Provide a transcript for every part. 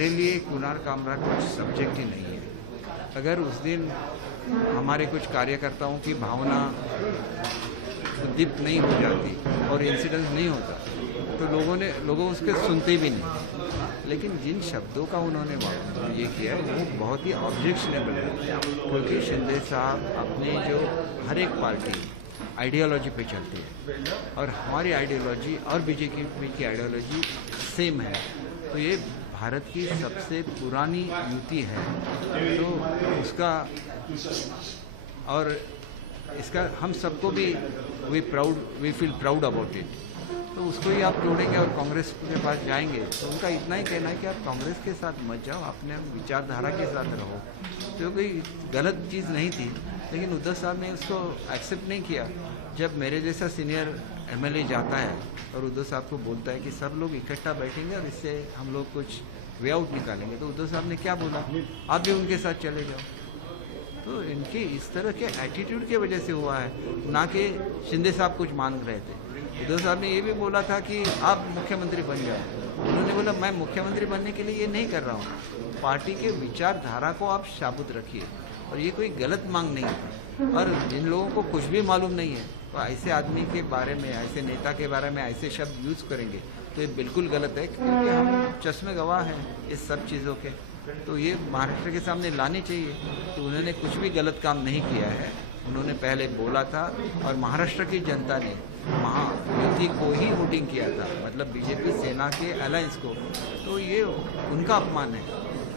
मेरे लिए कुणाल कामरा कुछ सब्जेक्ट ही नहीं है। अगर उस दिन हमारे कुछ कार्यकर्ताओं की भावना उद्दीप्त नहीं हो जाती और इंसिडेंट नहीं होता तो लोगों उसके सुनते भी नहीं। लेकिन जिन शब्दों का उन्होंने ये किया है वो बहुत ही ऑब्जेक्शनेबल है, क्योंकि शिंदे साहब अपने जो हर एक पार्टी आइडियोलॉजी पे चलती है और हमारी आइडियोलॉजी और बीजेपी की आइडियोलॉजी सेम है। तो ये भारत की सबसे पुरानी युति है, तो उसका और इसका हम सबको भी we feel proud about it. तो उसको ही आप तोड़ेंगे और कांग्रेस के पास जाएंगे तो उनका इतना ही कहना है कि आप कांग्रेस के साथ मत जाओ, अपने विचारधारा के साथ रहो। तो कोई गलत चीज़ नहीं थी, लेकिन उद्धव साहब ने उसको एक्सेप्ट नहीं किया। जब मेरे जैसा सीनियर एमएलए जाता है और उद्धव साहब को बोलता है कि सब लोग इकट्ठा बैठेंगे और इससे हम लोग कुछ वे आउट निकालेंगे, तो उद्धव साहब ने क्या बोला, आप भी उनके साथ चले जाओ। तो इनके इस तरह के एटीट्यूड की वजह से हुआ है, ना कि शिंदे साहब कुछ मांग रहे थे। उद्धव साहब ने ये भी बोला था कि आप मुख्यमंत्री बन जाओ, उन्होंने बोला मैं मुख्यमंत्री बनने के लिए ये नहीं कर रहा हूँ, पार्टी के विचारधारा को आप साबुत रखिए। और ये कोई गलत मांग नहीं है। और जिन लोगों को कुछ भी मालूम नहीं है तो ऐसे आदमी के बारे में, ऐसे नेता के बारे में ऐसे शब्द यूज़ करेंगे तो ये बिल्कुल गलत है, क्योंकि हम चश्मे गवाह हैं इस सब चीज़ों के। तो ये महाराष्ट्र के सामने लाने चाहिए। तो उन्होंने कुछ भी गलत काम नहीं किया है, उन्होंने पहले बोला था और महाराष्ट्र की जनता ने महायुति को ही वोटिंग किया था, मतलब बीजेपी सेना के अलायंस को। तो ये उनका अपमान है,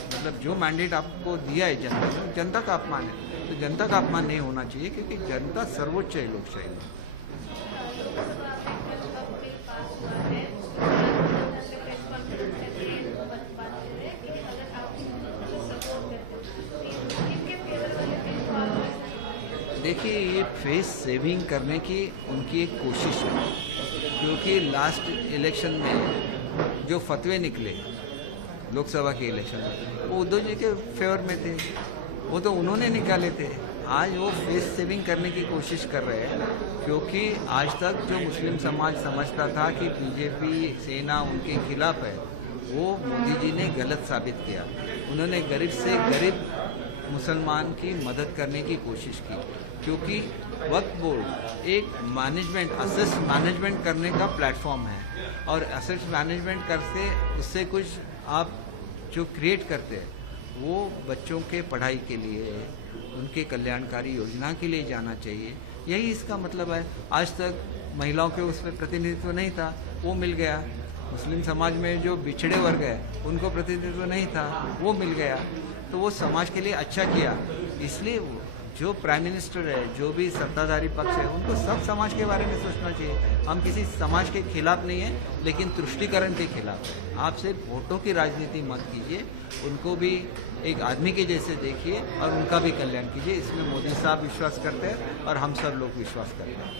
मतलब जो मैंडेट आपको दिया है जनता ने, जनता का अपमान है। तो जनता का अपमान नहीं होना चाहिए, क्योंकि जनता सर्वोच्च है लोकशाही में। देखिए, ये फेस सेविंग करने की उनकी एक कोशिश है, क्योंकि लास्ट इलेक्शन में जो फतवे निकले लोकसभा के इलेक्शन में वो उद्धव जी के फेवर में थे, वो तो उन्होंने निकाले थे। आज वो फेस सेविंग करने की कोशिश कर रहे हैं, क्योंकि आज तक जो मुस्लिम समाज समझता था कि बीजेपी सेना उनके खिलाफ है, वो मोदी जी ने गलत साबित किया। उन्होंने गरीब से गरीब मुसलमान की मदद करने की कोशिश की, क्योंकि वक्फ बोर्ड एक मैनेजमेंट, असेट मैनेजमेंट करने का प्लेटफॉर्म है। और असेट मैनेजमेंट करते उससे कुछ आप जो क्रिएट करते हैं वो बच्चों के पढ़ाई के लिए, उनके कल्याणकारी योजना के लिए जाना चाहिए। यही इसका मतलब है। आज तक महिलाओं के उसमें प्रतिनिधित्व नहीं था, वो मिल गया। मुस्लिम समाज में जो बिछड़े वर्ग है उनको प्रतिनिधित्व नहीं था, वो मिल गया। तो वो समाज के लिए अच्छा किया। इसलिए जो प्राइम मिनिस्टर है, जो भी सत्ताधारी पक्ष है, उनको सब समाज के बारे में सोचना चाहिए। हम किसी समाज के खिलाफ नहीं है, लेकिन तुष्टीकरण के खिलाफ है। आप सिर्फ वोटों की राजनीति मत कीजिए, उनको भी एक आदमी के जैसे देखिए और उनका भी कल्याण कीजिए। इसमें मोदी साहब विश्वास करते हैं और हम सब लोग विश्वास करते हैं।